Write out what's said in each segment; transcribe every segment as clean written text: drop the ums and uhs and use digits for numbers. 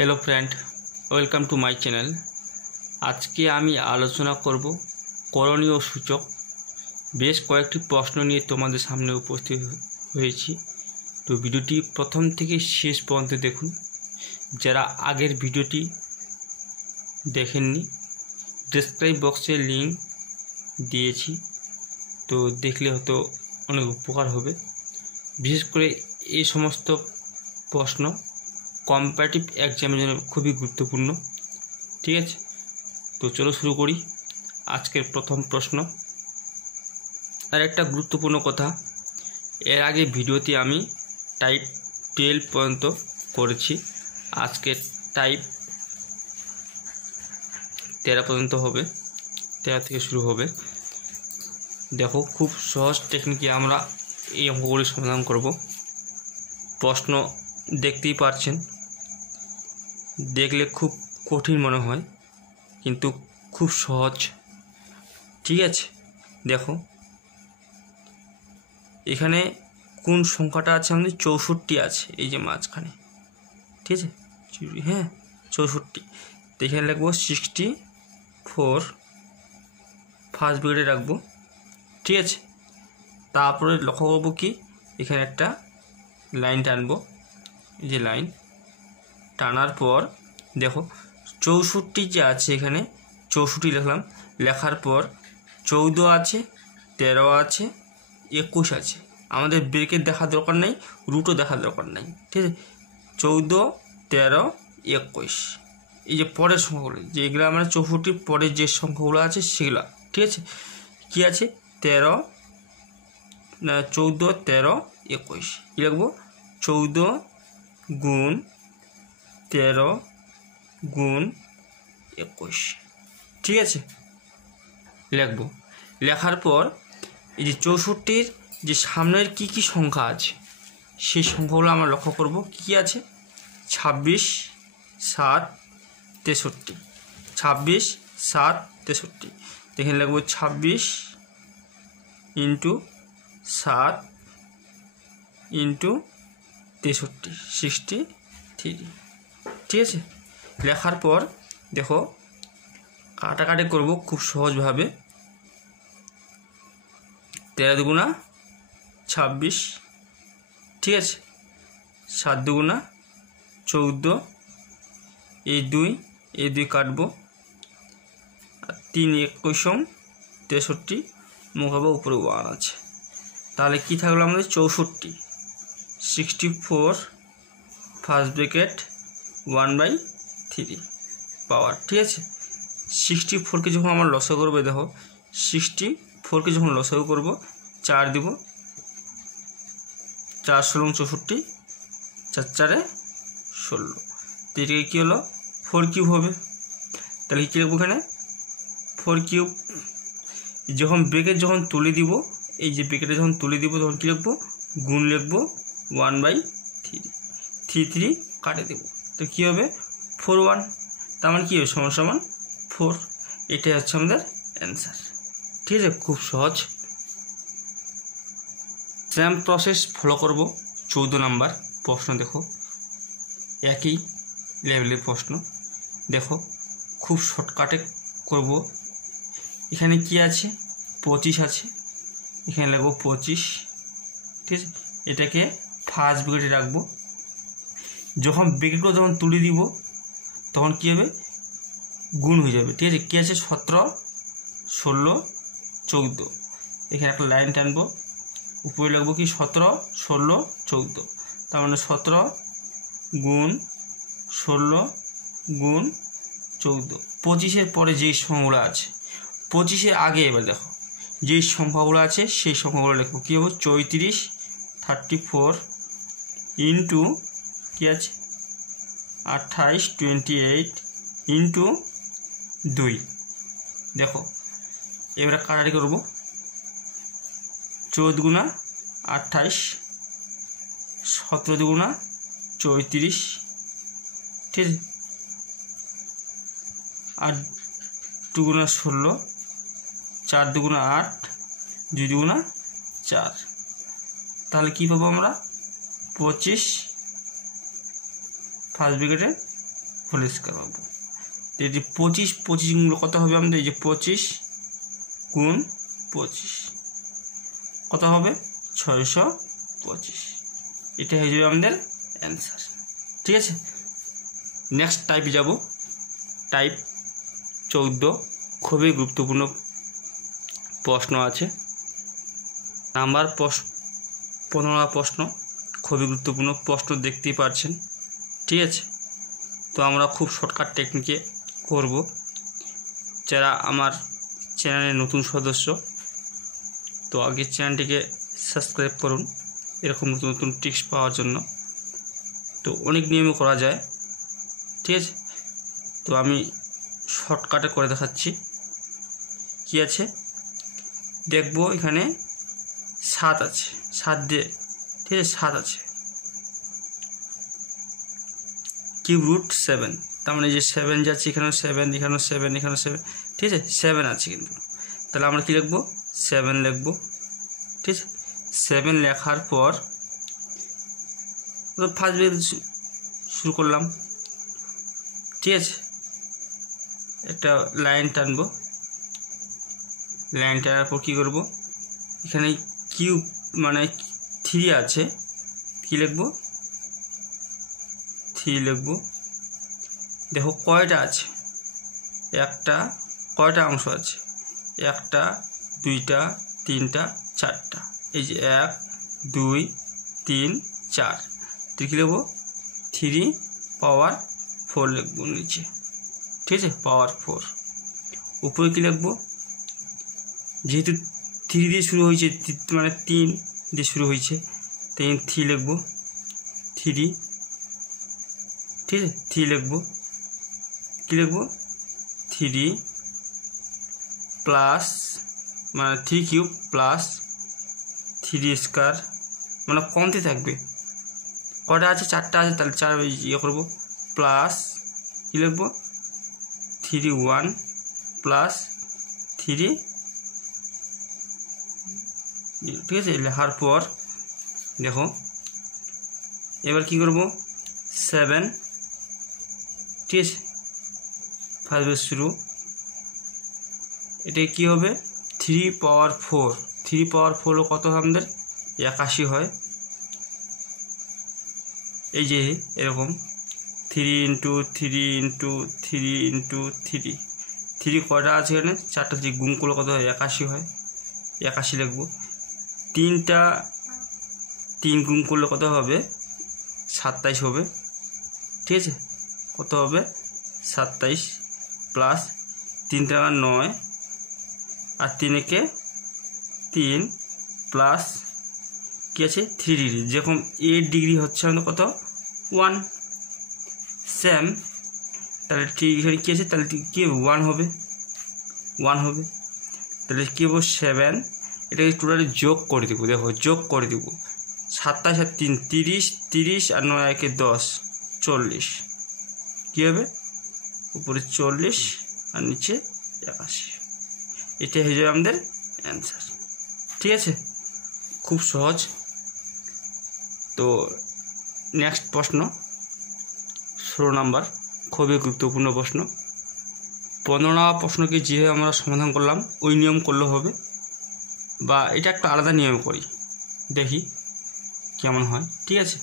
Hello friend, welcome to my channel. आज के आमी आलोचना करब करणीय सूचक बेश कয়েকটি प्रश्न নিয়ে তোমাদের সামনে উপস্থিত হয়েছি। তো ভিডিওটি প্রথম থেকে শেষ পর্যন্ত দেখুন। যারা আগের ভিডিওটি দেখেননি ডেসক্রিপশন বক্সে লিংক দিয়েছি, তো দেখলে হয়তো অনেক উপকার হবে। বিশেষ করে এই সমস্ত প্রশ্ন কম্পারেটিভ এক্সামের জন্য খুবই গুরুত্বপূর্ণ। ঠিক আছে, তো চলো শুরু করি। আজকের প্রথম প্রশ্ন। আর একটা গুরুত্বপূর্ণ কথা, এর আগে ভিডিওতে আমি টাইপ 12 পর্যন্ত করেছি, আজকে টাইপ 13 পর্যন্ত হবে, 13 থেকে শুরু হবে। দেখো, খুব সহজ টেকনিকে আমরা এই অঙ্কগুলি সমাধান করব। প্রশ্ন দেখতেই পাচ্ছেন, দেখলে খুব কঠিন মনে হয় কিন্তু খুব সহজ। ঠিক আছে, দেখো এখানে কোন সংখ্যাটা আছে, আমাদের 64 আছে, এই যে মাঝখানে। ঠিক আছে, হ্যাঁ 64। তো এখানে লিখবো 64, ফার্স্ট ব্র্যাকেটে রাখবো। ঠিক আছে, তারপরে লক্ষ্য করবো কি এখানে একটা লাইন টানবো, এই যে লাইন টানার পর দেখো 64 যে আছে, এখানে 64 লিখলাম। লেখার পর 14 আছে, 13 আছে, 21 আছে। আমাদের ব্রেকেট দেখার দরকার নেই, রুটও দেখার দরকার নেই। ঠিক আছে, 14, 13, 21 এই যে পরের সংখ্যাগুলো, যেগুলো আমরা 64 পরের যে সংখ্যাগুলো আছে সেগুলো। ঠিক আছে, কী আছে 14, 13, 21 কী লিখবো 14 গুণ 13 গুণ 21। ঠিক আছে, লিখবো। লেখার পর এই যে 64-র যে সামনের কি কি সংখ্যা আছে সেই সংখ্যাগুলো আমরা লক্ষ্য করব। কি আছে 26, 7, 63, 26, 7, 63। এখানে লিখবো 26 ইন্টু 7 ইন্টু 63, 63। ঠিক আছে, লেখার পর দেখো কাটাকাটি করব খুব সহজভাবে। 13 দুগুণা 26, ঠিক আছে, 7 দুগুণা 14, এই দুই কাটবো, আর 3 21 63, মুখাবো উপরে 1 আছে। তাহলে কি থাকলো আমাদের 64, 64 ফার্স্ট ব্র্যাকেট 1/3 পাওয়ার। ঠিক আছে, 64কে যখন আমরা লসাগু করবো, দেখো 64কে যখন লসাগু করবো 4 দিব, 4 16 64, 4 4 16। তো এটাকে কী হলো 4 কিউব হবে। তাহলে কী লিখবো এখানে 4 কিউব। যখন ব্রেকেট যখন তুলে দিব, এই যে ব্রেকেটে যখন তুলে দিব তখন কী লিখবো গুণ লিখবো 1/3, 3 কাটে দেবো। তো কী হবে 4 1, তার মানে কী হবে সমান সমান 4। এটাই হচ্ছে আমাদের অ্যান্সার। ঠিক আছে, খুব সহজ। সেম প্রসেস ফলো করব। 14 নাম্বার প্রশ্ন দেখো, একই লেভেলের প্রশ্ন। দেখো খুব শর্টকাটে করব। এখানে কি আছে 25 আছে, এখানে লিখবো 25। ঠিক আছে, এটাকে ফার্স্ট ব্র্যাকেটে রাখবো। যখন ব্র্যাকেটগুলো যখন তুলে দিব তখন কী হবে গুণ হয়ে যাবে। ঠিক আছে, কী আছে 17, 16, 14। এখানে একটা লাইন টানবো, উপরে লিখবো কি 17, 16, 14। তার মানে 17 গুণ 16 গুণ 14। 25-এর পরে যেই সংখ্যাগুলো আছে, 25-এর আগে এবার দেখো যেই সংখ্যাগুলো আছে সেই সংখ্যাগুলো লিখবো। কী হবে 34, 34 ইন্টু কী আছে 28, 28 ইন্টু 2। দেখো এবারে কাটাকাটি করবো, 14 গুণা 28, 17 দুগুণা 34। ঠিক আছে, 8 দুগুণা 16, 4 দুগুণা 8, 2 দুগুণা 4। তাহলে কী পাবো আমরা 25 ফার্স্ট ব্র্যাকেটে হোল স্কোয়ার পাবো। এই যে 25 গুণ কত হবে আমাদের, এই যে 25 গুণ 25 কত হবে 625। এটা হয়ে যাবে আমাদের অ্যান্সার। ঠিক আছে, নেক্সট টাইপে যাব। টাইপ 14 খুবই গুরুত্বপূর্ণ প্রশ্ন আছে। নাম্বার 15 প্রশ্ন, খুবই গুরুত্বপূর্ণ প্রশ্ন দেখতেই পাচ্ছেন। ঠিক আছে, তো আমরা খুব শর্টকাট টেকনিকে করব। যারা আমার চ্যানেলের নতুন সদস্য, তো আগে চ্যানেলটিকে সাবস্ক্রাইব করুন এরকম নতুন নতুন ট্রিক্স পাওয়ার জন্য। তো অনেক নিয়মে করা যায়। ঠিক আছে, তো আমি শর্টকাটে করে দেখাচ্ছি। কি আছে দেখব, এখানে 7 আছে, 7 দিয়ে, ঠিক আছে 7 আছে, কিউব রুট 7, তার মানে যে 7 যাচ্ছে এখানেও 7, এখানেও 7, এখানেও 7, ঠিক আছে 7 আছে কিন্তু। তাহলে আমরা কি লিখবো 7 লিখবো। ঠিক আছে, 7 লেখার পর ফার্স্ট ব্র্যাকেট শুরু করলাম। ঠিক আছে, একটা লাইন টানবো, লাইন টানার পর কী করবো, এখানে কিউব মানে 3 আছে, কি লিখবো 3 লিখবো। দেখো কয়টা আছে, একটা, কয়টা অংশ আছে, 1টা 2টা 3টা 4টা, এই যে 1 2 3 4, কী লিখবো 3 পাওয়ার 4 লিখবো নিচে। ঠিক আছে, পাওয়ার 4। উপরে কী লিখবো, যেহেতু 3 দিয়ে শুরু হয়েছে, মানে 3 দিয়ে শুরু হয়েছে, তাই 3 লিখবো 3। ঠিক আছে, 3 লিখবো, কী লিখবো 3 প্লাস, মানে 3 কিউব প্লাস 3 স্কোয়ার, মানে কমতে থাকবে। কটা আছে 4টা আছে, তাহলে 4 ইয়ে করবো, প্লাস কী লিখবো 3 1 প্লাস 3। ঠিক আছে, লেখার পর দেখো এবার কি করব 7। ঠিক আছে, ফার্স্ট বেস শুরু, এটা কি হবে 3 পাওয়ার 4, 3 পাওয়ার 4 কত হয় আমাদের 81 হয়। এই যে এরকম 3 ইন্টু 3 ইন্টু 3 ইন্টু 3, 3 কয়টা আছে এখানে 4টা, যে গুণ করলে কত হয় 81 হয়, 81 লিখবো। 3 গুণ করলে কত হবে 27 হবে। ঠিক আছে, কত হবে 27 প্লাস 3 টাকা 9 আর 3 একে 3 প্লাস কী আছে 3 ডিগ্রি, যেরকম 8 ডিগ্রি হচ্ছে আমাদের কত 1 সেম, তাহলে ঠিক এখানে কী আছে, তাহলে কী হবে 1 হবে, 1 হবে। তাহলে কী হবো 7, এটাকে টোটালি যোগ করে দেবো। দেখো যোগ করে দেবো, 27 আর 3 30, 30 আর 9 একে 10 40, কী হবে উপরে 40 আর নিচে 81। এটা হয়ে যাবে আমাদের অ্যান্সার। ঠিক আছে, খুব সহজ। তো নেক্সট প্রশ্ন 16 নাম্বার, খুবই গুরুত্বপূর্ণ প্রশ্ন। 15 নম্বর প্রশ্নকে যেভাবে আমরা সমাধান করলাম ওই নিয়ম করলে হবে, বা এটা একটা আলাদা নিয়ম করি, দেখি কেমন হয়। ঠিক আছে,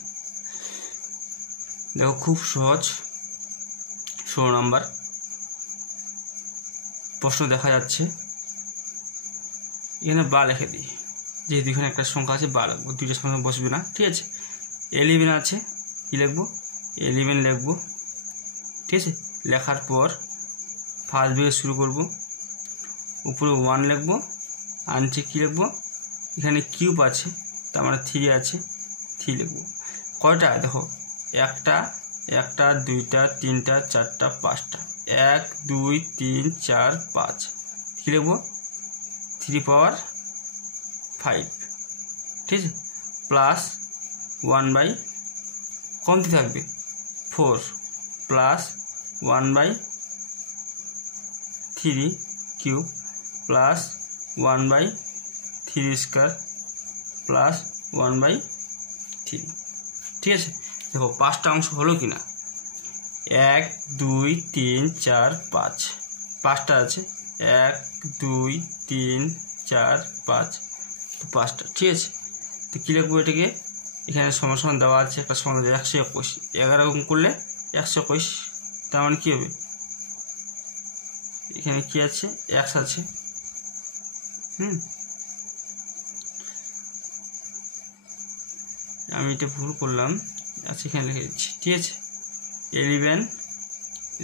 দেখো খুব সহজ। 16 নাম্বার প্রশ্ন দেখা যাচ্ছে, এখানে বা লিখে দিই, যেহেতু এখানে একটা সংখ্যা আছে বা লিখবো, দুইটা সংখ্যা বসবে না। ঠিক আছে, 11 আছে, কী লিখবো 11 লিখবো। ঠিক আছে, লেখার পর ফার্স্ট ব্র্যাকেট শুরু করব, উপরে 1 লিখবো, আর নিচে কী লিখবো, এখানে কিউব আছে তার মানে 3 আছে, 3 লিখবো। কয়টা দেখো 1টা 2টা 3টা 4টা 5টা, 1 2 3 4 5, কী লিখবো 3 পাওয়ার 5। ঠিক আছে, প্লাস 1 বাই কমতে থাকবে 4 plus 1 by 3 cube plus 1 by 3 square plus 1 by 3। ঠিক আছে, দেখো 5টা অংশ হলো কি না, 1 2 3 4 5 5টা আছে 1 2 3 4 5 তো 5টা ঠিক আছে। তো কী লিখবো এটাকে এখানে সমান সমান দেওয়া আছে একটা সমান 121 11 গুণ করলে 121 তার মানে কী হবে এখানে কি আছে x আছে আমি এটা ভুল করলাম আচ্ছা এখানে লিখে দিচ্ছি ঠিক আছে 11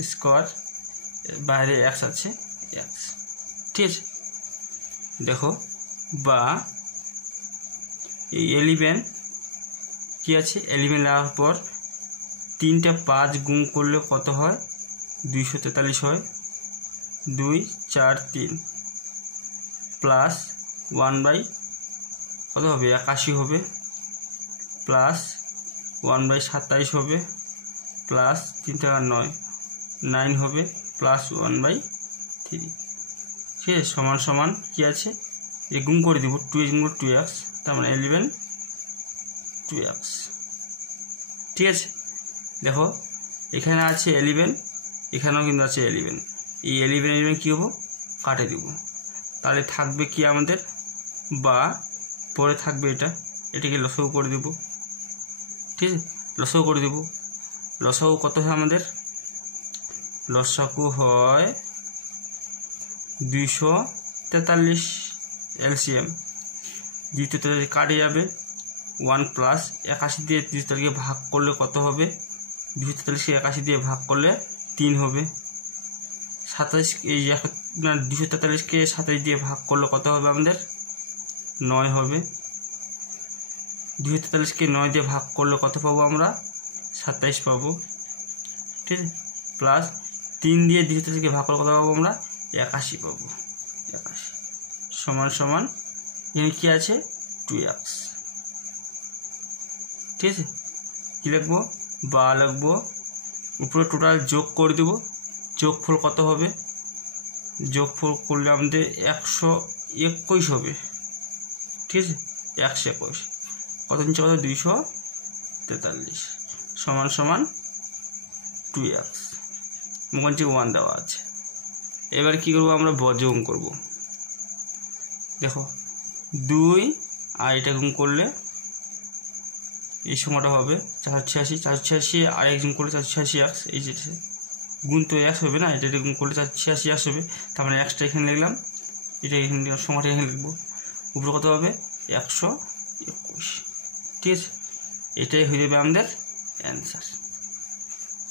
স্কোয়ার বাইরে x আছে x ঠিক আছে। দেখো বা এই 11 কি আছে 11 লেখার পর 3টা 5 গুণ করলে কত হয় 243 হয় 2 4 3 প্লাস 1 বাই কত হবে 81 হবে প্লাস 1 বাই 27 হবে প্লাস 3 টাকা 9 হবে প্লাস 1 বাই 3 ঠিক আছে সমান সমান কি আছে এ গুণ করে দিব 2 গুণ 2x তার মানে 11 2x ঠিক আছে। দেখো এখানে আছে 11 এখানেও কিন্তু আছে 11 এই 11 কী হবো কাটে দিব তাহলে থাকবে কি আমাদের বা পরে থাকবে এটাকে লসাগু করে দেব ঠিক আছে লসাগু করে দেব লসাগু কত হয় আমাদের লসাগু হয় 243 এলসিএম 243 কাটে যাবে 1 প্লাস 81 দিয়ে 243কে ভাগ করলে কত হবে 243কে 81 দিয়ে ভাগ করলে 3 হবে 27 এই 243কে 27 দিয়ে ভাগ করলে কত হবে আমাদের 9 হবে 243কে 9 দিয়ে ভাগ করলে কত পাবো আমরা 27 পাবো ঠিক আছে প্লাস 3 দিয়ে 243কে ভাগ করলে কত পাবো আমরা 81 পাবো 81 সমান সমান এখানে কি আছে 2x ঠিক আছে কী লিখবো বা লিখবো উপরে টোটাল যোগ করে দেবো যোগফল কত হবে যোগফল করলে আমাদের 121 হবে ঠিক আছে 121 কত নিচে কত 243 সমান সমান 2x মুখাঞ্চে 1 দেওয়া আছে। এবার কী করবো আমরা বর্গগুণ করব দেখো 2 আর এটা গুণ করলে এই সময়টা হবে 486 আর 1 গুণ করলে 486x এই যে গুণ তো x হবে না এটা গুণ করলে 486x হবে তার মানে xটা এখানে লিখলাম এটা এখানে সময়টা এখানে লিখবো উপরে কত হবে 121 ঠিক আছে এটাই হয়ে যাবে আমাদের অ্যান্সার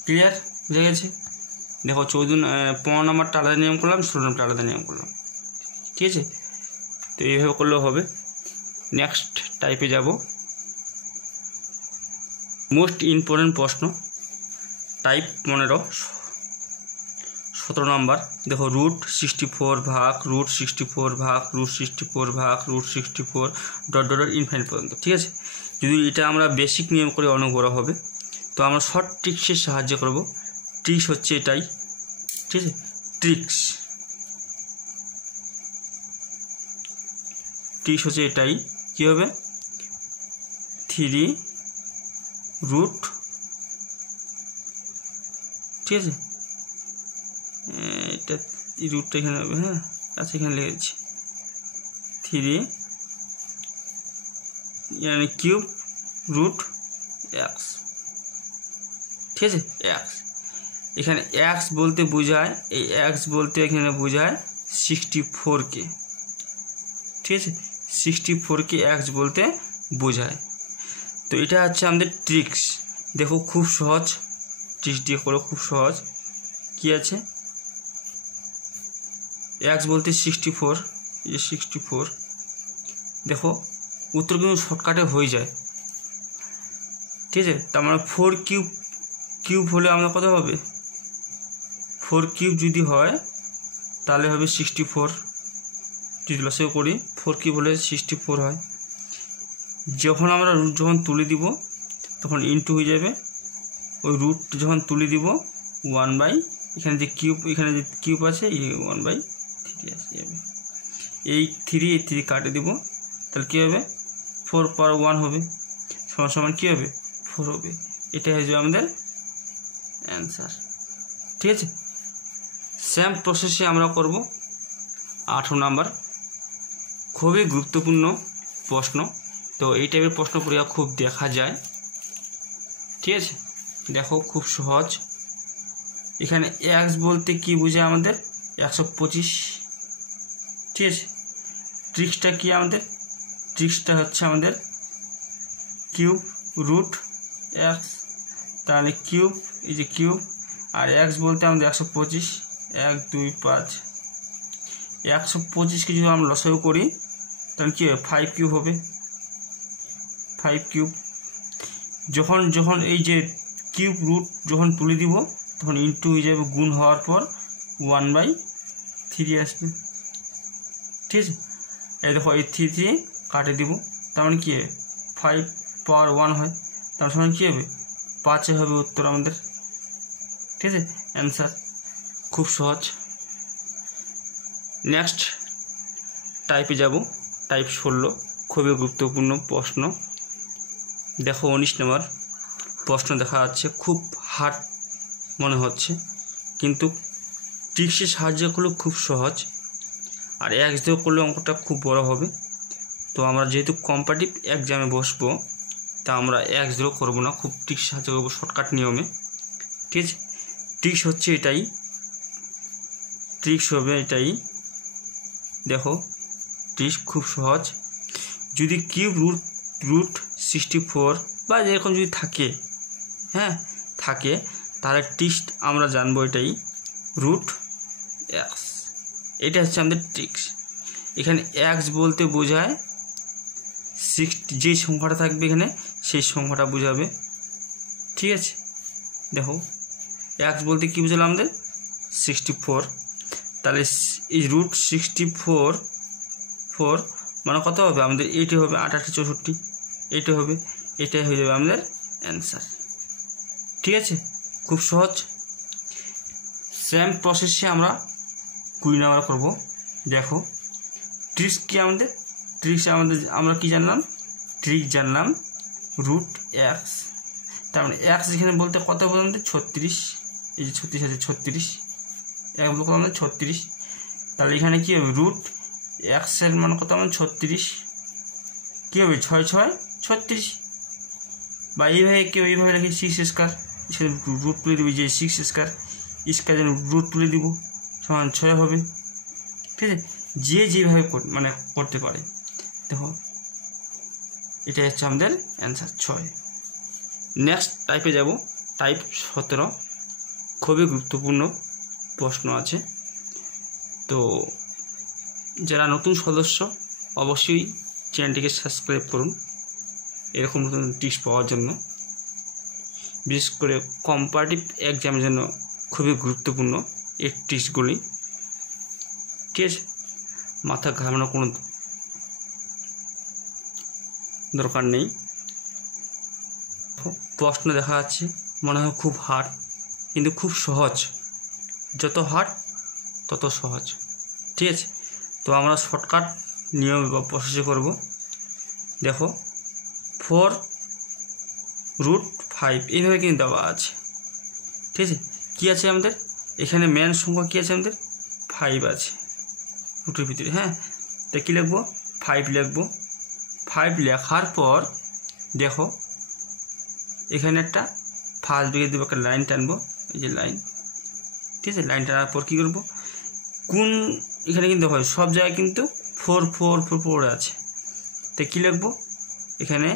ক্লিয়ার বুঝে গেছে। দেখো 15 নম্বরটা আলাদা নিয়ম করলাম 16 নম্বরটা আলাদা নিয়ম করলাম ঠিক আছে তো এইভাবে করলেও হবে। নেক্সট টাইপে যাব মোস্ট ইম্পর্টেন্ট প্রশ্ন টাইপ 15 17 নম্বর দেখো √64 ভাগ √64 ভাগ √64 ভাগ √64 ডট ডট ইনফাইনাইট পর্যন্ত ঠিক আছে। যদি এটা আমরা বেসিক নিয়ম করে অনেক বড় হবে তো আমরা শর্ট ট্রিক্সের সাহায্য করব ট্রিক্স হচ্ছে এটাই ঠিক আছে ট্রিক্স হচ্ছে এটাই কী হবে 3 রুট ঠিক আছে এটা রুটটা এখানে হবে হ্যাঁ আচ্ছা এখানে লিখেছি 3 মানে কিউব রুট এক্স ঠিক আছে এক্স এখানে এক্স বলতে বোঝায় এই এক্স বলতে এখানে বোঝায় 64কে ঠিক আছে 64কে এক্স বলতে বোঝায়। তো এটা হচ্ছে আমাদের ট্রিক্স দেখো খুব সহজ ট্রিক্স দিয়ে করো খুব সহজ কি আছে এক্স বলতে 64 এই 64 দেখো উত্তর কিন্তু শর্টকাটে হয়ে যায় ঠিক আছে তার মানে 4 কিউব হলে আমরা কত হবে 4 কিউব যদি হয় তাহলে হবে 64 যদি লসাগু করি 4 কিউব হলে 64 হয় যখন আমরা রুট যখন তুলে দিব তখন ইনটু হয়ে যাবে ওই রুট যখন তুলে দিব 1 বাই এখানে যে কিউব আছে এই 1 বাই 3 আসে যাবে এই 3 কাটে দিব তাহলে কী হবে 4 পাওয়ার 1 হবে সমান সমান কী হবে 4 হবে এটা হয়ে যাবে আমাদের অ্যান্সার। ঠিক আছে, সেম প্রসেসে আমরা করব 18 নাম্বার, খুবই গুরুত্বপূর্ণ প্রশ্ন। তো এই টাইপের প্রশ্ন পরীক্ষা খুব দেখা যায়। ঠিক আছে, দেখো খুব সহজ। এখানে এক্স বলতে কি বুঝে আমাদের 125। ঠিক আছে, ট্রিক্সটা কি আমাদের? ট্রিক্সটা হচ্ছে আমাদের কিউব রুট এক্স, তাহলে কিউব এই যে কিউব, আর এক্স বলতে আমাদের 125, 1 2 5, 125কে যদি আমরা লসাগু করি তাহলে কী হবে? 5 কিউব হবে, 5 কিউব। যখন এই যে কিউব রুট যখন তুলে দিব তখন ইন্টু হয়ে যাবে, গুণ হওয়ার পর 1/3 আসবে। ঠিক আছে, এই দেখো এই 3 কাটে দিব, তার মানে কী হবে? 5 পাওয়ার 1 হয়, তার সমান কী হবে? 5 হবে উত্তর আমাদের। ঠিক আছে, অ্যান্সার খুব সহজ। নেক্সট টাইপে যাব, টাইপ 16, খুবই গুরুত্বপূর্ণ প্রশ্ন। দেখো 19 নম্বর প্রশ্ন দেখা যাচ্ছে, খুব হার্ড মনে হচ্ছে, কিন্তু ট্রিক্সের সাহায্য করলে খুব সহজ, আর এক্স দিয়ে করলে অঙ্কটা খুব বড় হবে। তো আমরা যেহেতু কম্পারেটিভ এক্সামে বসবো, তা আমরা এক্স দিয়ে করবো না, খুব ট্রিক্স সাহায্য করবো শর্টকাট নিয়মে। ঠিক আছে, ট্রিক্স হচ্ছে এটাই, ট্রিক্স হবে এটাই। দেখো ট্রিক্স খুব সহজ। যদি কিউব রুট 64 বা এরকম যদি থাকে, হ্যাঁ থাকে, তাহলে ট্রিক্স আমরা জানবো এটাই, রুট এক্স। এটা হচ্ছে আমাদের ট্রিক্স। এখানে এক্স বলতে বোঝায় 60, যে সংখ্যাটা থাকবে এখানে সেই সংখ্যাটা বোঝাবে। ঠিক আছে, দেখো এক্স বলতে কী বুঝলাম আমাদের? 64, তাহলে এই রুট 64 মানে কত হবে আমাদের? এইটি হবে 8 8 64, এইটা হবে, এটাই হয়ে যাবে আমাদের অ্যান্সার। ঠিক আছে, খুব সহজ। সেম প্রসেসে আমরা 20 নাম্বার করবো। দেখো ট্রিক্স কি আমাদের? ট্রিক্স আমরা কি জানলাম? ট্রিক্স জানলাম রুট এক্স, তার মানে এক্স এখানে বলতে কত বললাম? 36, এই যে 36 আছে, 36 এক বলতে আমাদের 36, তাহলে এখানে কী হবে? রুট এক্সের মান কত? আমাদের 36, কী হবে? 6 6 36, বা এইভাবে কেউ এইভাবে রাখি 6 স্কোয়ার, সে রুট তুলে দেবে, যে 6 স্কোয়ার যেন রুট তুলে দিব সমান 6 হবে। ঠিক আছে, যে যেভাবে মানে করতে পারে। দেখো এটা হচ্ছে আমাদের অ্যান্সার 6। নেক্সট টাইপে যাব, টাইপ 17, খুবই গুরুত্বপূর্ণ প্রশ্ন আছে। তো যারা নতুন সদস্য অবশ্যই চ্যানেলটিকে সাবস্ক্রাইব করুন এরকম নতুন টিপস পাওয়ার জন্য। বিশেষ করে কম্পারেটিভ এক্সামের জন্য খুবই গুরুত্বপূর্ণ এই টিপসগুলি। ঠিক আছে, মাথা ঘামানোর কোনো দরকার নেই। প্রশ্ন দেখা যাচ্ছে, মনে হয় খুব হার্ড, কিন্তু খুব সহজ। যত হার্ড তত সহজ। ঠিক আছে, তো আমরা শর্টকাট নিয়ম বা প্রসেসে করব। দেখো 4 রুট 5 এইভাবে কিন্তু দেওয়া আছে। ঠিক আছে, কী আছে আমাদের এখানে? মেন সংখ্যা কী আছে আমাদের? 5 আছে রুটের ভিতরে। হ্যাঁ, তা কী লিখবো? 5 লিখবো। 5 লেখার পর দেখো এখানে একটা ফার্স্ট দিকে দেবো, একটা লাইন টানবো, এই যে লাইন। ঠিক আছে, লাইন টানার পর কী করবো? কোন এখানে কিন্তু হয় সব জায়গায় কিন্তু 4 4 4 4 আছে, তো কী লিখবো? এখানে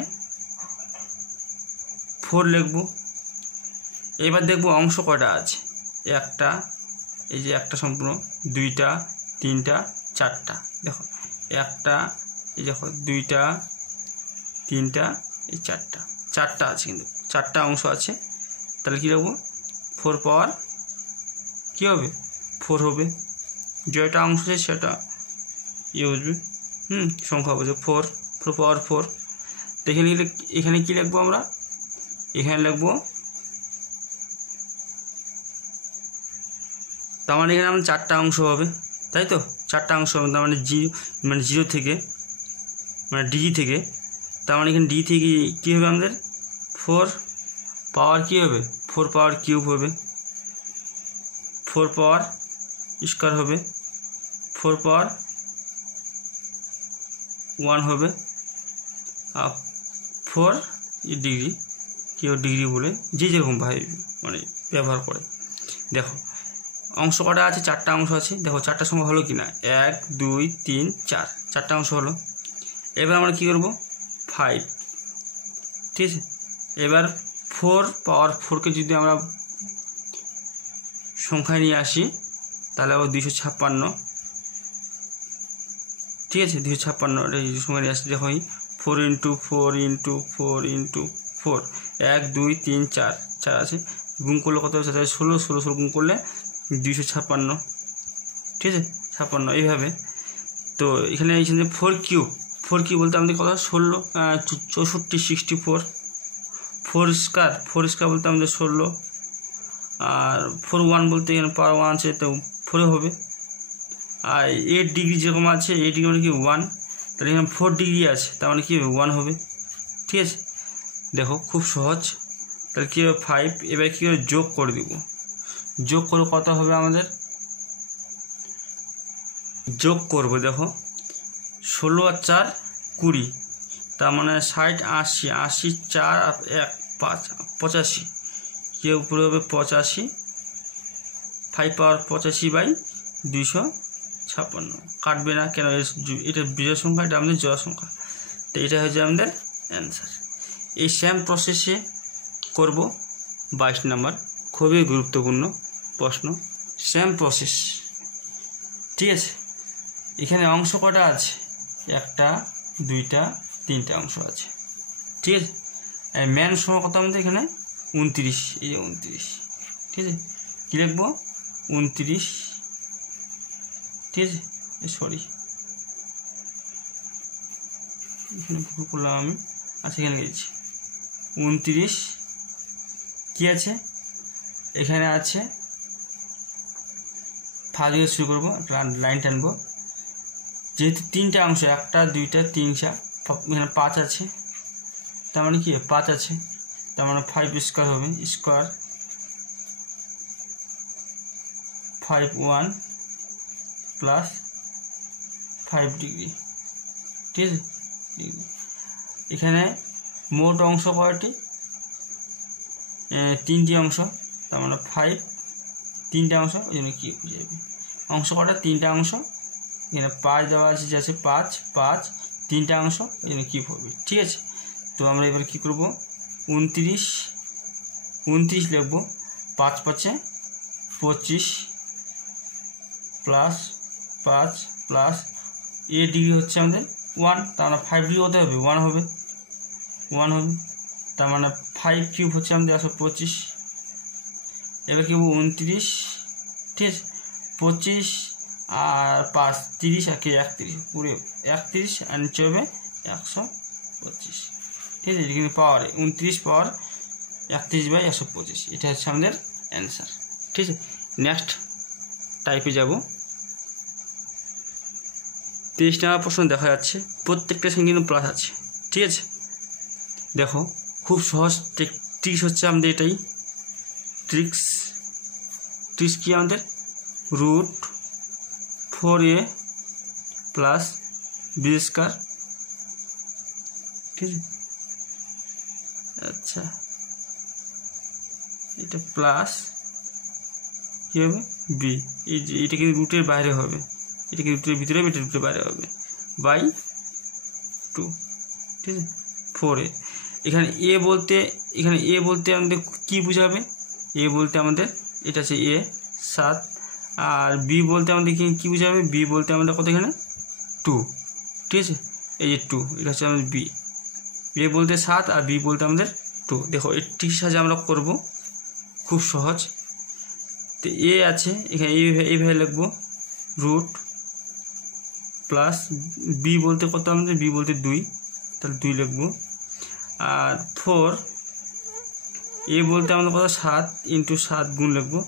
4 লিখবো। এবার দেখবো অংশ কয়টা আছে? একটা, এই যে একটা সম্পূর্ণ, 2টা 3টা 4টা। দেখো একটা, এই দেখো 2টা 3টা, এই 4টা আছে, কিন্তু 4টা অংশ আছে। তাহলে কী লিখবো? 4 পাওয়ার কী হবে? 4 হবে। যেটা অংশ আছে সেটা বুঝবে, সংখ্যা বুঝবে। 4 পাওয়ার 4। তো এখানে কী লিখবো আমরা? এখানে লিখবো, তার মানে এখানে আমাদের 4টা অংশ হবে, তাই তো? 4টা অংশ হবে, তার মানে জিরো থেকে, মানে ডি থেকে, তার মানে এখানে ডি থেকে কী হবে আমাদের? 4 পাওয়ার কী হবে? 4 পাওয়ার কিউব হবে, 4 পাওয়ার স্কোয়ার হবে, 4 পাওয়ার 1 হবে, আর 4 ডিগ্রি, কেউ ডিগ্রি বলে যে যেরকম ভাই মানে ব্যবহার করে। দেখো অংশ কটা আছে, 4টা অংশ আছে। দেখো 4টা সংখ্যা হলো কি না, 1 2 3 4, 4টা অংশ হলো। এবার আমরা কী করব, 5, ঠিক আছে। এবার 4 পাওয়ার 4কে যদি আমরা সংখ্যায় নিয়ে আসি তাহলে আবার 256, ঠিক আছে। 256 এটা সংখ্যা নিয়ে আসি। দেখো 4 × 4 × 4 × 4, 1 2 3 4, 4 আছে, গুণ করলে কত হচ্ছে, 16, 16 গুণ করলে 256, ঠিক আছে, 56 এইভাবে। তো এখানে 4 কিউব, 4 কিউব বলতে আমাদের কত, 16 64 64, 4 স্কোয়ার, 4 স্কোয়ার বলতে আমাদের 16, আর 4 1 বলতে এখানে পাওয়ার 1 আছে তো 4 হবে। আর 8 ডিগ্রি যেরকম আছে, 8 ডিগ্রি মানে কি 1, তাহলে এখানে 4 ডিগ্রি আছে, তার মানে কি 1 হবে, ঠিক আছে। দেখো খুব সহজ। তাহলে কী হবে 5, এবার কী হবে যোগ করে দিব, যোগ করে কত হবে আমাদের, যোগ করব। দেখো 16 আর 4 20, তার মানে 60 80, 80 4 আর 1 5, 85, কে উপরে হবে 85, 5 পাওয়ার 85/256, কাটবে না কেন, এটা বিজোড় সংখ্যা, এটা আমাদের জোড়া সংখ্যা, তো এটা হচ্ছে আমাদের অ্যান্সার। এই সেম প্রসেসে করব 22 নম্বর, খুবই গুরুত্বপূর্ণ প্রশ্ন, সেম প্রসেস, ঠিক আছে। এখানে অংশ কটা আছে, 1টা 2টা 3টে অংশ আছে, ঠিক আছে। ম্যান সময় কত আমাদের এখানে 29, এই যে 29, ঠিক আছে। কী লিখবো 29, ঠিক আছে। সরি এখানে ভুল করলাম আমি, আচ্ছা এখানে গেছি 29, কী আছে এখানে আছে, ফার্স্ট দিয়ে শুরু করবো, লাইন টানবো, যেহেতু 3টে অংশ, 1টা 2টা 3টা, এখানে 5 আছে, তার মানে কি 5 আছে, তার মানে 5 স্কোয়ার হবে, স্কোয়ার 5 1 প্লাস 5 ডিগ্রি, ঠিক আছে। এখানে মোট অংশ কয়টি, 3টি অংশ, তার মানে 5, 3টে অংশ, ওই জন্য কি বুঝে যাবে, অংশ কটা 3টা অংশ, এখানে 5 দেওয়া আছে, যে আছে 5 5, 3টে অংশ, এই জন্য কিউব হবে, ঠিক আছে। তো আমরা এবার কী করব, 29 লিখবো, 5 5 25 প্লাস 5 প্লাস এ ডিগ্রি হচ্ছে আমাদের 1, তার মানে 5 ডিগ্রি হতে হবে 1 হবে, 1 হবে, তার মানে 5 কিউব হচ্ছে আমাদের 125। এবার কি 29, ঠিক আছে, 25 আর 5 30 আর 31, পুরো 31 আর নিচে হবে 125, ঠিক আছে। এটা কিন্তু পাওয়ার 29 পাওয়ার 31/125, এটা হচ্ছে আমাদের অ্যান্সার, ঠিক আছে। নেক্সট টাইপে যাব। 23 নম্বর প্রশ্ন দেখা যাচ্ছে, প্রত্যেকটা সঙ্গে কিন্তু প্লাস আছে, ঠিক আছে। দেখো খুব সহজ ট্রিক্স হচ্ছে আমাদের এটাই, ট্রিক্স কি আমাদের √4a প্লাস বি স্কয়ার, ঠিক আছে। আচ্ছা এটা প্লাস কী হবে বি, এটা কিন্তু রুটের বাইরে হবে, এটা কি রুটের ভিতরে হবে, এটা রুটের বাইরে হবে, /2, ঠিক আছে। 4a, এখানে এ বলতে আমাদের কী বোঝাবে, এ বলতে আমাদের এটা আছে a 7, আর বি বলতে আমাদের কী বোঝাবে, বি বলতে আমাদের কত এখানে 2, ঠিক আছে। এই যে 2, এটা হচ্ছে আমাদের বি, এ বলতে 7 আর বি বলতে আমাদের 2। দেখো এর ঠিক সাহায্যে আমরা করব, খুব সহজ। তো এ আছে এখানে, এইভাবে লিখবো রুট প্লাস বি বলতে কত আমাদের, বি বলতে 2, তাহলে 2 লিখবো, আর 4 এ বলতে আমাদের কত 7 × 7 গুণ লিখবো,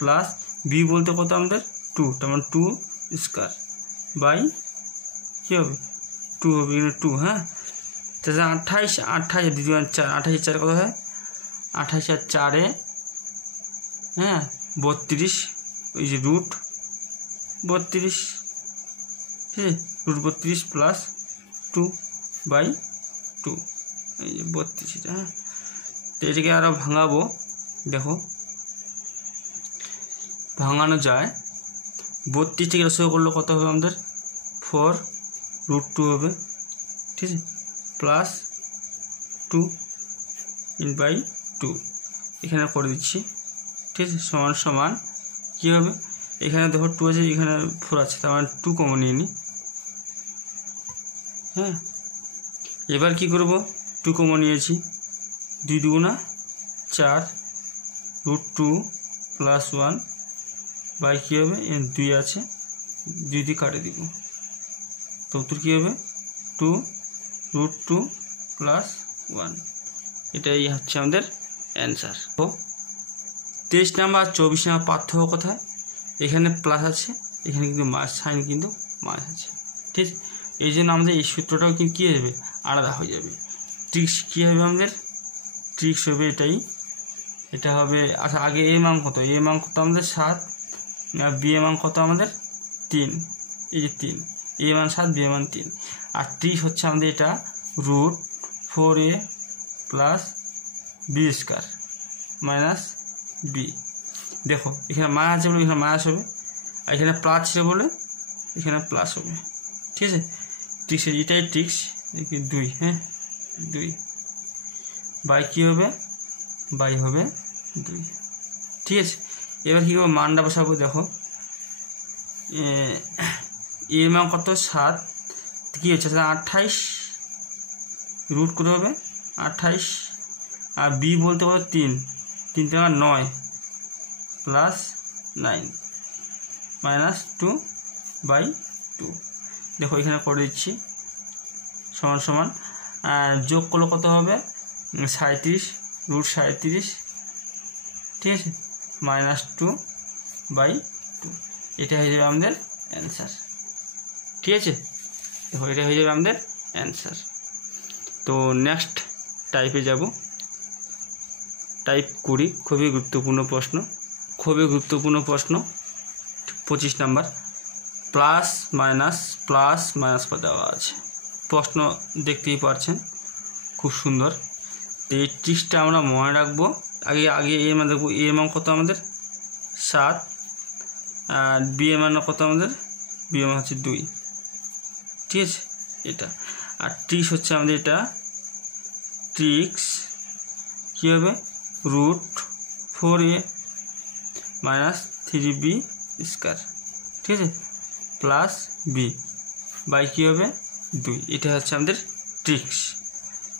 প্লাস বি বলতে কত আমাদের 2, তার মানে 2 স্কয়ার বাই কী হবে 2 হবে, এখানে 2, হ্যাঁ। তাহলে 28 আর 2 4, 28 4 কত হয়, 28 আর 4 হ্যাঁ 32 ওই যে √32, ঠিক আছে, √32 প্লাস 2/2, এই যে 32 এটা। হ্যাঁ, তো এটাকে আরও ভাঙাবো। দেখো ভাঙানো যায়। 32 থেকে রসগো করলে কত হবে আমাদের? 4√2 হবে, ঠিক আছে, প্লাস 2/2 এখানে করে দিচ্ছি, ঠিক আছে, সমান সমান কী হবে? এখানে দেখো 2 আছে, এখানে 4 আছে, তার মানে 2 কমন নিয়ে নিই। হ্যাঁ, এবার কি করব? 2 কমন নিয়েছি, 2 দুগুণা 4, √2 প্লাস 1 বাই কী হবে? 2 আছে, 2 দিয়ে কাটে দিব, তো উত্তর কী হবে? 2√2 প্লাস 1। এটাই হচ্ছে আমাদের অ্যান্সার। তো 23 নাম্বার 24 নাম্বার পার্থক্য কোথায়? এখানে প্লাস আছে, এখানে কিন্তু মাস সাইন কিন্তু মাস আছে, ঠিক আছে, এই জন্য আমাদের এই সূত্রটাও কিন্তু কী হবে? আলাদা হয়ে যাবে। ট্রিক্স কী হবে আমাদের? ট্রিক্স হবে এটাই, এটা হবে, আচ্ছা আগে এ মান কত? এ মান কত আমাদের 7, আর বি এ মান কত আমাদের 3, এই যে 3, এ মান 7, বি এ মান 3, আর ট্রিক্স হচ্ছে আমাদের এটা √4a plus b² minus B. দেখো এখানে মাইনাস আছে বলে এখানে মাইনাস হবে, আর এখানে প্লাস ছিল বলে এখানে প্লাস হবে, ঠিক আছে। ট্রিক্স এটাই ট্রিক্স, 2, হ্যাঁ 2 বাই কী হবে? বাই হবে 2, ঠিক আছে। এবার কী করবো? মানটা বসাবো। দেখো এ মান কত? 7, কী হচ্ছে? 28 √ করে হবে 28, আর বি বলতে কত? 3 টাকা 9 প্লাস 9 মাইনাস 2/2। দেখো এখানে করে দিচ্ছি, সমান সমান যোগ করলে কত হবে? 37 √37, ঠিক আছে, মাইনাস 2/2। এটা হয়ে যাবে আমাদের অ্যান্সার, ঠিক আছে। দেখো এটা হয়ে যাবে আমাদের অ্যান্সার। তো নেক্সট টাইপে যাব, টাইপ 20, খুবই গুরুত্বপূর্ণ প্রশ্ন, 25 নাম্বার। প্লাস মাইনাস করে দেওয়া আছে, প্রশ্ন দেখতেই পারছেন, খুব সুন্দর। তো এই ট্রিক্সটা আমরা মনে রাখবো। আগে এ মান দেখবো, এ মান কত আমাদের? 7, আর বি এ মান কত আমাদের? বি এ মান হচ্ছে 2, ঠিক আছে, এটা। আর ট্রিক্স হচ্ছে আমাদের এটা, ট্রিক্স কী হবে? √4a মাইনাস 3b², ঠিক আছে, প্লাস বি বাই কী হবে? 2। এটা হচ্ছে আমাদের ট্রিক্স।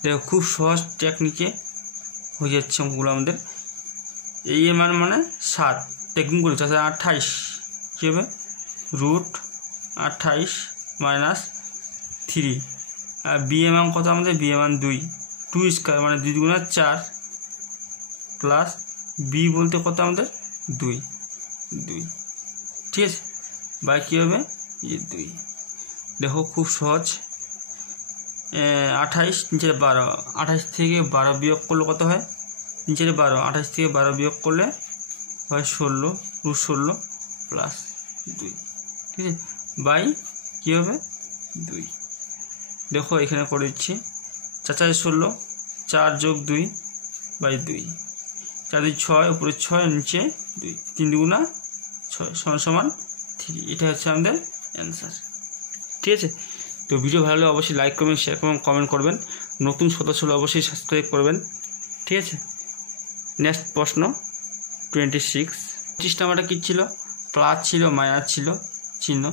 দেখো খুব সহজ টেকনিকে হয়ে যাচ্ছে অঙ্কগুলো আমাদের। এই মান মানে 7 টেকনিক করে 28 কী হবে? √28 মাইনাস 3, আর বি এ মান কত আমাদের? বি এ মান 2² মানে 2 দুগুণা 4 প্লাস বি বলতে কত আমাদের? 2, ঠিক আছে, বাই কী হবে? 2। দেখো খুব সহজ, 28 নিচে 12, 28 থেকে 12 বিয়োগ করলে কত হয়? নিচে 12, 28 থেকে 12 বিয়োগ করলে হয় 16, √16 প্লাস 2, ঠিক আছে, বাই কী হবে? 2। দেখো এখানে করে দিচ্ছি, 4 16, 4 যোগ 2 বাই 2, 4 2 6, উপরে 6 নিচে 2, 3 দুগুণা 6 সমান সমান 3। এটা হচ্ছে আমাদের অ্যান্সার, ঠিক আছে। তো ভিডিও ভালো লাগলে অবশ্যই লাইক করবেন, শেয়ার করবেন, কমেন্ট করবেন, নতুন সদস্য হলে অবশ্যই সাবস্ক্রাইব করবেন, ঠিক আছে। নেক্সট প্রশ্ন 26 নাম্বারটা কী ছিল? প্লাস ছিল, মাইনাস ছিল চিহ্ন।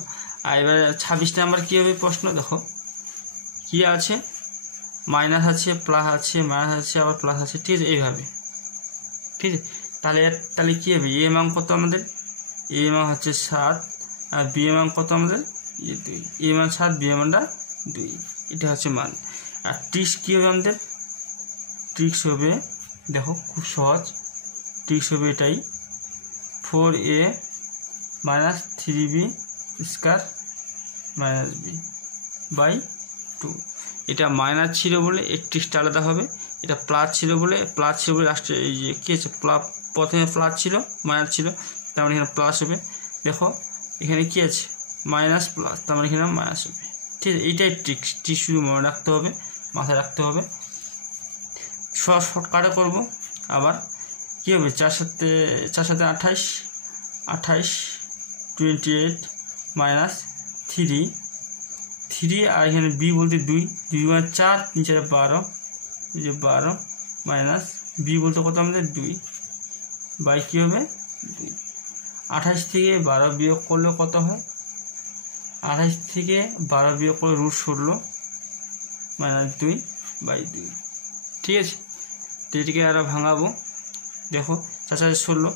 আর এবার 26 নাম্বার কী হবে প্রশ্ন? দেখো কী আছে? মাইনাস আছে, প্লাস আছে, মাইনাস আছে, আবার প্লাস আছে, ঠিক আছে, এইভাবে, ঠিক আছে। তাহলে কী হবে? এ মান কত আমাদের? এ মান হচ্ছে 7, আর বি এ মান কত আমাদের? 2, এ মান 7, বি এ মানটা 2, এটা হচ্ছে মান। আর ট্রিক্স কী হবে আমাদের? ট্রিক্স হবে, দেখো খুব সহজ, ট্রিক্স হবে এটাই, 4a minus 3b² minus b by 2। এটা মাইনাস ছিল বলে এর ট্রিক্সটা আলাদা হবে, এটা প্লাস ছিল বলে লাস্টে এই যে কী আছে? প্রথমে প্লাস ছিল মাইনাস ছিল, তার মানে এখানে প্লাস হবে। দেখো এখানে কি আছে মাইনাস প্লাস, তার মানে এখানে মাইনাস হবে। ঠিক আছে, এইটাই ট্রিক শুধু মনে রাখতে হবে, মাথায় রাখতে হবে। শর্টকাটে করবো। আবার কী হবে 4 সাথে 28, 28 মাইনাস 3 আর এখানে বি বলতে 2 মানে 4, 3 4 12, 12 মাইনাস বি বলতে কত আমাদের 2 বাই কী হবে 2। 28 থেকে 12 বিয়োগ করলে কত হয়, 28 থেকে 12 বিয়োগ করলে √16 মাইনাস 2/2। ঠিক আছে, তো এটিকে আরও ভাঙাবো। দেখো 4 4 16